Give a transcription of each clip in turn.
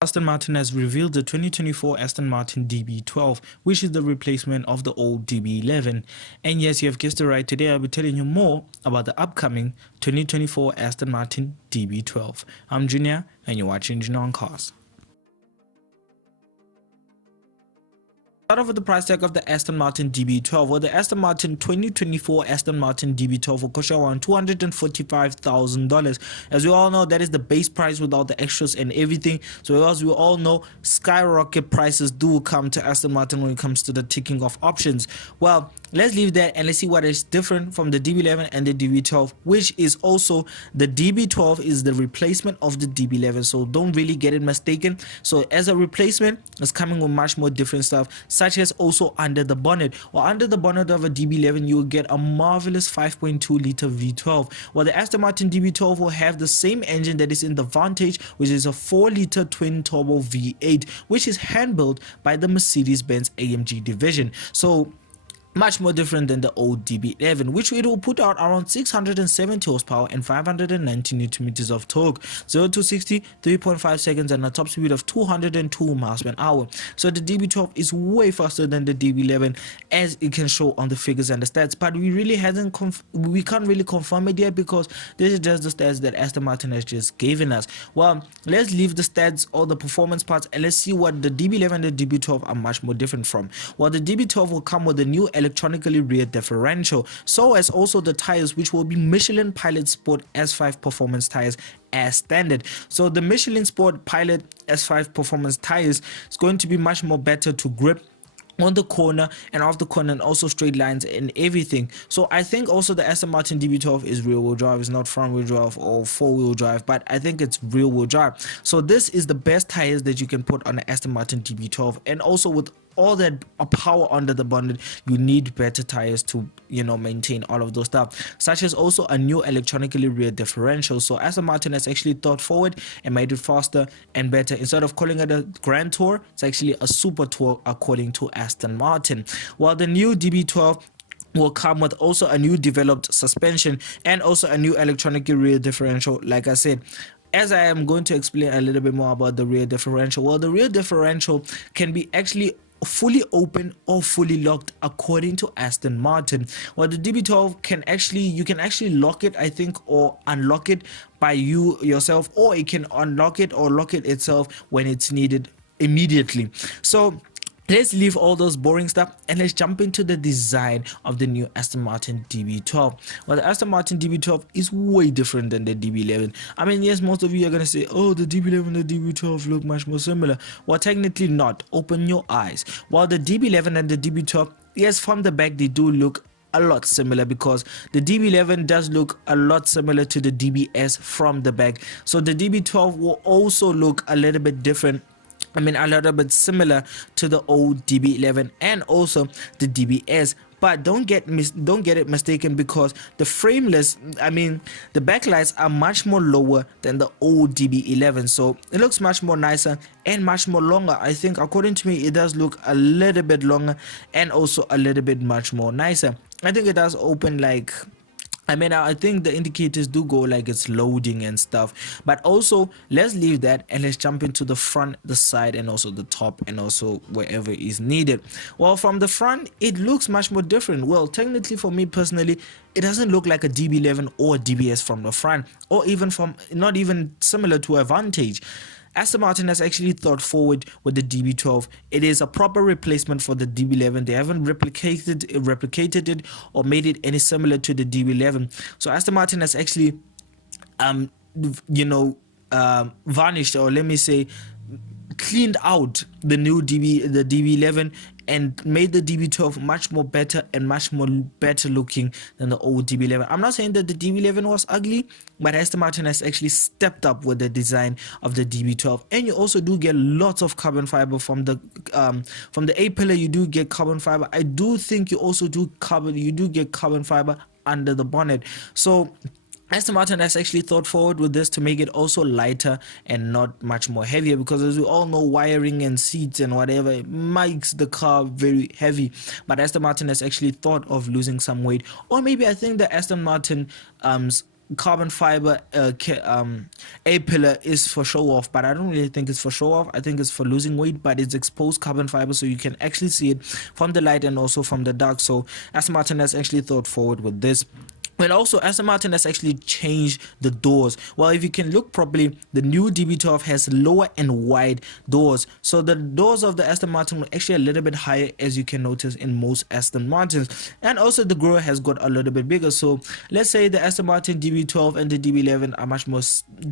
Aston Martin has revealed the 2024 Aston Martin DB12, which is the replacement of the old DB11. And yes, you have guessed it right, today I'll be telling you more about the upcoming 2024 Aston Martin DB12. I'm Junior, and you're watching Junior on Cars. Start off with the price tag of the Aston Martin DB12, or the Aston Martin 2024 Aston Martin DB12 will cost around $245,000. As we all know, that is the base price without the extras and everything. So as we all know, skyrocket prices do come to Aston Martin when it comes to the ticking of options. Well, let's leave that and let's see what is different from the DB11 and the DB12, which is also the DB12 is the replacement of the DB11. So don't really get it mistaken. So as a replacement, it's coming with much more different stuff, such as also under the bonnet. Or under the bonnet of a DB11, you will get a marvelous 5.2 liter V12. While the Aston Martin DB12 will have the same engine that is in the Vantage, which is a 4 liter twin turbo V8, which is hand built by the Mercedes Benz AMG division. So much more different than the old DB11, which it will put out around 670 horsepower and 590 newton meters of torque, 0 to 60 3.5 seconds, and a top speed of 202 miles per hour. So the DB12 is way faster than the DB11, as it can show on the figures and the stats, but we can't really confirm it yet because this is just the stats that Aston Martin has just given us. Well, let's leave the stats or the performance parts and let's see what the DB11 and the DB12 are much more different from. Well, the DB12 will come with a new electronically rear differential, so as also the tires, which will be Michelin Pilot Sport S5 performance tires as standard. So the Michelin Sport Pilot S5 performance tires is going to be much more better to grip on the corner and off the corner, and also straight lines and everything. So I think also the Aston Martin DB12 is rear wheel drive, it's not front wheel drive or four wheel drive, but I think it's rear wheel drive. So this is the best tires that you can put on the Aston Martin DB12, and also with all that power under the bonnet, you need better tires to maintain all of those stuff, such as also a new electronically rear differential. So Aston Martin has actually thought forward and made it faster and better. Instead of calling it a Grand Tour, it's actually a Super Tour according to Aston Martin. While the new DB12 will come with also a new developed suspension and also a new electronically rear differential, like I said. As I am going to explain a little bit more about the rear differential, well, the rear differential can be actually fully open or fully locked according to Aston Martin. Well, the DB12 you can actually lock it, I think, or unlock it by yourself, or it can unlock it or lock it itself when it's needed immediately. So let's leave all those boring stuff and let's jump into the design of the new Aston Martin DB12. Well, the Aston Martin DB12 is way different than the DB11. I mean, yes, most of you are going to say, oh, the DB11 and the DB12 look much more similar. Well, technically not. Open your eyes. While the DB11 and the DB12, yes, from the back, they do look a lot similar, because the DB11 does look a lot similar to the DBS from the back. So the DB12 will also look a little bit different, a little bit similar to the old DB11 and also the DBS. But don't get it mistaken, because the frameless, the backlights are much more lower than the old DB11, so it looks much more nicer and much more longer. I think, according to me, it does look a little bit longer and also a little bit much more nicer. I think it does open like, I think the indicators do go like it's loading and stuff. But also, let's leave that and let's jump into the front, the side, and also the top, and also wherever is needed. Well, from the front, it looks much more different. Well, technically, for me personally, it doesn't look like a DB11 or a DBS from the front, or even not even similar to a Vantage. Aston Martin has actually thought forward with the DB12. It is a proper replacement for the DB11. They haven't replicated it or made it any similar to the DB11. So Aston Martin has actually varnished, or let me say, cleaned out the new DB11 and made the DB12 much more better and much more better looking than the old DB11. I'm not saying that the DB11 was ugly, but Aston Martin has actually stepped up with the design of the DB12. And you also do get lots of carbon fiber from the A-pillar. You do get carbon fiber. I do think you do get carbon fiber under the bonnet. So Aston Martin has actually thought forward with this to make it also lighter and not much more heavier, because as we all know, wiring and seats and whatever, it makes the car very heavy. But Aston Martin has actually thought of losing some weight, or maybe I think the Aston Martin carbon fiber A pillar is for show off, but I don't really think it's for show off. I think it's for losing weight, but it's exposed carbon fiber, so you can actually see it from the light and also from the dark. So Aston Martin has actually thought forward with this. And also, Aston Martin has actually changed the doors. Well, if you can look properly, the new DB12 has lower and wide doors. So the doors of the Aston Martin were actually a little bit higher, as you can notice in most Aston Martins. And also the grille has got a little bit bigger. So let's say the Aston Martin DB12 and the DB11 are much more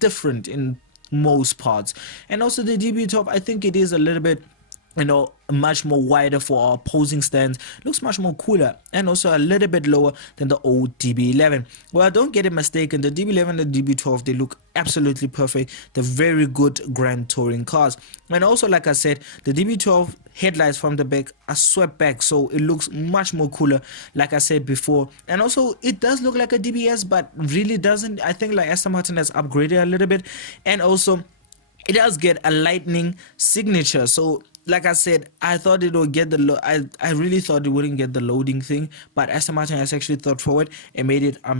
different in most parts. And also the DB12, I think it is a little bit, you know, much more wider for our opposing stands, looks much more cooler, and also a little bit lower than the old DB11. Well, don't get it mistaken, the DB11 and the DB12, they look absolutely perfect. They're very good grand touring cars. And also, like I said, the DB12 headlights from the back are swept back, so it looks much more cooler, like I said before. And also, it does look like a DBS, but really doesn't. I think like Aston Martin has upgraded a little bit, and also it does get a lightning signature. So like I said, I thought it would get the I really thought it wouldn't get the loading thing, but Aston Martin has actually thought forward and made it a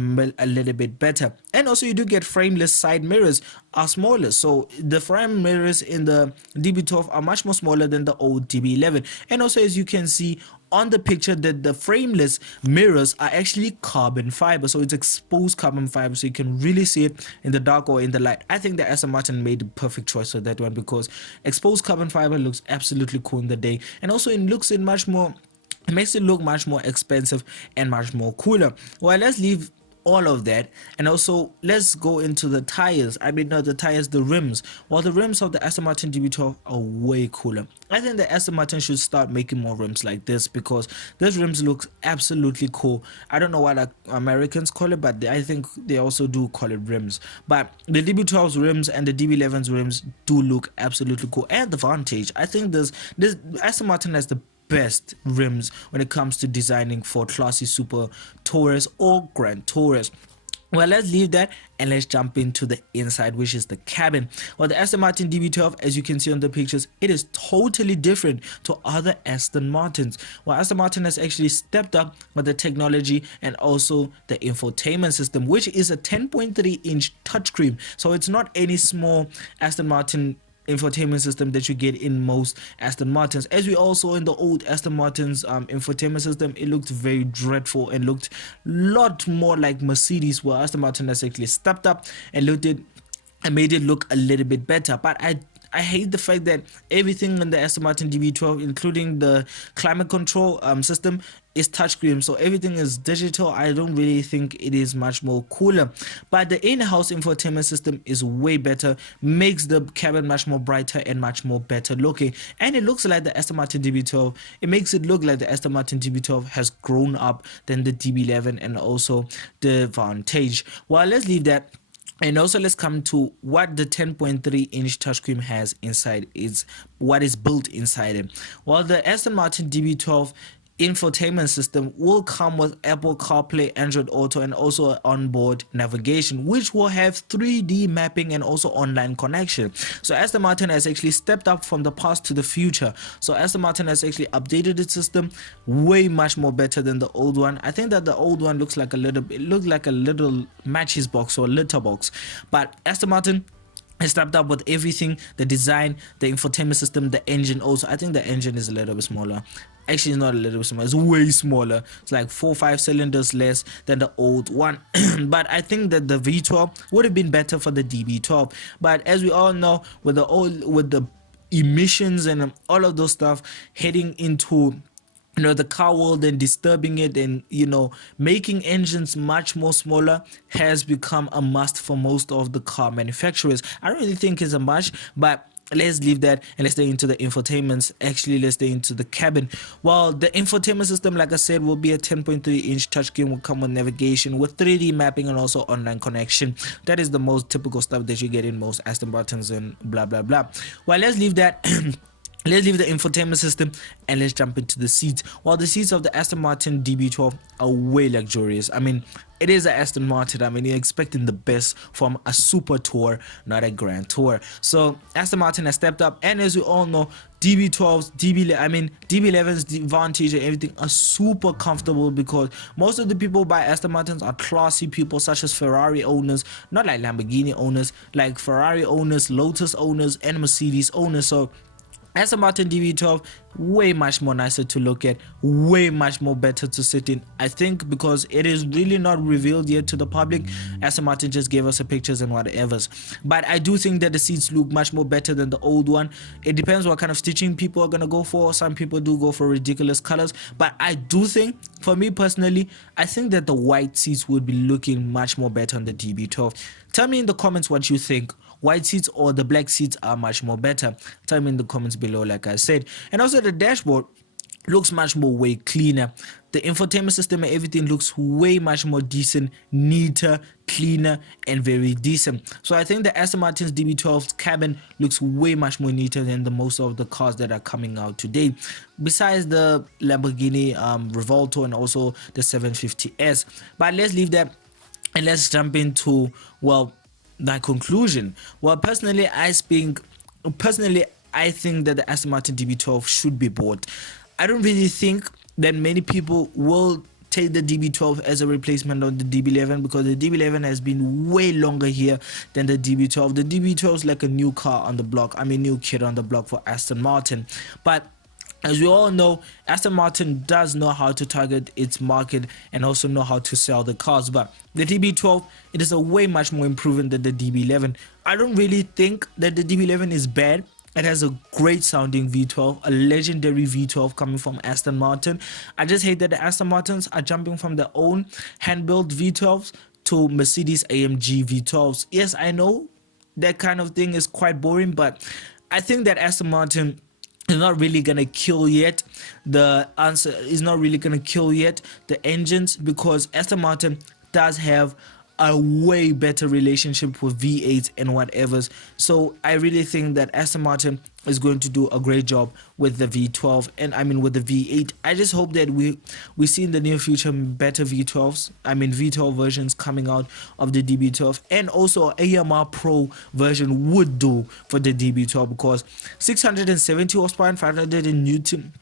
little bit better. And also you do get frameless side mirrors are smaller, so the frame mirrors in the DB12 are much more smaller than the old DB11. And also, as you can see on the picture, that the frameless mirrors are actually carbon fiber, so it's exposed carbon fiber, so you can really see it in the dark or in the light. I think that Aston Martin made the perfect choice for that one, because exposed carbon fiber looks absolutely cool in the day, and also it looks in much more, it makes it look much more expensive and much more cooler. Well, let's leave all of that, and also let's go into the tires. I mean, not the tires, the rims. Well, the rims of the Aston Martin DB12 are way cooler. I think the Aston Martin should start making more rims like this, because these rims look absolutely cool. I don't know what Americans call it, but I think they also do call it rims. But the DB12's rims and the DB11's rims do look absolutely cool. And the Vantage, I think this Aston Martin has the best rims when it comes to designing for classy super tourers or grand tourers. Well, let's leave that and let's jump into the inside, which is the cabin. Well, the Aston Martin DB12, as you can see on the pictures, it is totally different to other Aston Martins. Well, Aston Martin has actually stepped up with the technology and also the infotainment system, which is a 10.3-inch touchscreen. So it's not any small Aston Martin infotainment system that you get in most Aston Martins. As we also in the old Aston Martins infotainment system, it looked very dreadful and looked a lot more like Mercedes, where Aston Martin has actually stepped up and made it look a little bit better. But I hate the fact that everything in the Aston Martin DB12, including the climate control system, is touchscreen, so everything is digital. I don't really think it is much more cooler. But the in-house infotainment system is way better, makes the cabin much more brighter and much more better looking, and it looks like the Aston Martin DB12. It makes it look like the Aston Martin DB12 has grown up than the DB11 and also the Vantage. Well, let's leave that. And also let's come to what the 10.3-inch touchscreen has inside, is what is built inside it. Well, the Aston Martin DB12 infotainment system will come with Apple CarPlay, Android Auto, and also onboard navigation, which will have 3D mapping and also online connection. So Aston Martin has actually stepped up from the past to the future. So Aston Martin has actually updated its system way much more better than the old one. I think that the old one looks like a little matches box or litter box, but Aston Martin has stepped up with everything: the design, the infotainment system, the engine. Also, I think the engine is a little bit smaller. Actually, it's not a little bit smaller, it's way smaller. It's like 4 or 5 cylinders less than the old one. But I think that the V12 would have been better for the DB12. But as we all know, with the emissions and all of those stuff heading into the car world and disturbing it, and making engines much more smaller has become a must for most of the car manufacturers. I don't really think it's a must, but let's leave that and let's stay into the infotainments. Actually, let's stay into the cabin. Well, the infotainment system, like I said, will be a 10.3-inch touchscreen, will come with navigation, with 3D mapping and also online connection. That is the most typical stuff that you get in most Aston Martins and blah blah blah. Well, let's leave that. Let's leave the infotainment system and let's jump into the seats. Well, the seats of the Aston Martin DB12 are way luxurious. I mean, it is an Aston Martin. I mean, you're expecting the best from a super tour, not a grand tour. So Aston Martin has stepped up, and as we all know, DB12s, DB11s, Vantage and everything are super comfortable because most of the people buy Aston Martins are classy people such as Ferrari owners, not like Lamborghini owners, like Ferrari owners, Lotus owners, and Mercedes owners. So Aston Martin DB12, way much more nicer to look at, way much more better to sit in, I think, because it is really not revealed yet to the public. Aston Martin just gave us the pictures and whatever's, but I do think that the seats look much more better than the old one. It depends what kind of stitching people are gonna go for. Some people do go for ridiculous colors, but I do think, for me personally, I think that the white seats would be looking much more better on the DB12. Tell me in the comments what you think. White seats or the black seats are much more better. Tell me in the comments below, like I said. And also the dashboard looks much more way cleaner. The infotainment system and everything looks way much more decent, neater, cleaner, and very decent. So I think the Aston Martin's DB12's cabin looks way much more neater than the most of the cars that are coming out today, besides the Lamborghini Revolto and also the 750S. But let's leave that and let's jump into, well, my conclusion. Well, personally, I think that the Aston Martin DB12 should be bought. I don't really think that many people will take the DB12 as a replacement of the DB11 because the DB11 has been way longer here than the DB12. The DB12 is like a new car on the block. I mean, new kid on the block for Aston Martin. But as we all know, Aston Martin does know how to target its market and also know how to sell the cars. But the DB12, it is a way much more improvement than the DB11. I don't really think that the DB11 is bad. It has a great sounding V12, a legendary V12 coming from Aston Martin. I just hate that the Aston Martins are jumping from their own hand-built V12s to Mercedes AMG V12s. Yes, I know that kind of thing is quite boring, but I think that Aston Martin is not really gonna kill yet. The answer is not really gonna kill yet the engines, because Aston Martin does have a way better relationship with V8 and whatever's. So I really think that Aston Martin is going to do a great job with the V12, and I mean with the V8. I just hope that we see in the near future better V12s, I mean V12 versions coming out of the DB12, and also AMR Pro version would do for the DB12, because 670 horsepower and 590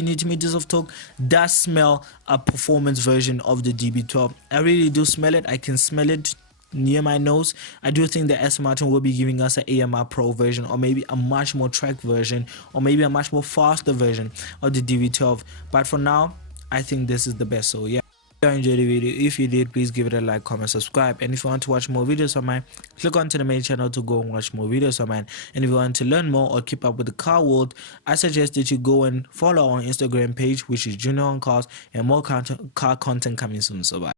newton meters of torque does smell a performance version of the DB12. I really do smell it. I can smell it near my nose. I do think that Aston Martin will be giving us an AMR Pro version, or maybe a much more track version, or maybe a much more faster version of the DB12. But for now, I think this is the best. So yeah, if you enjoyed the video, if you did, please give it a like, comment, subscribe. And if you want to watch more videos of mine, click onto the main channel to go and watch more videos of mine. And if you want to learn more or keep up with the car world, I suggest that you go and follow our Instagram page, which is Junior on Cars, and more car content coming soon. So bye.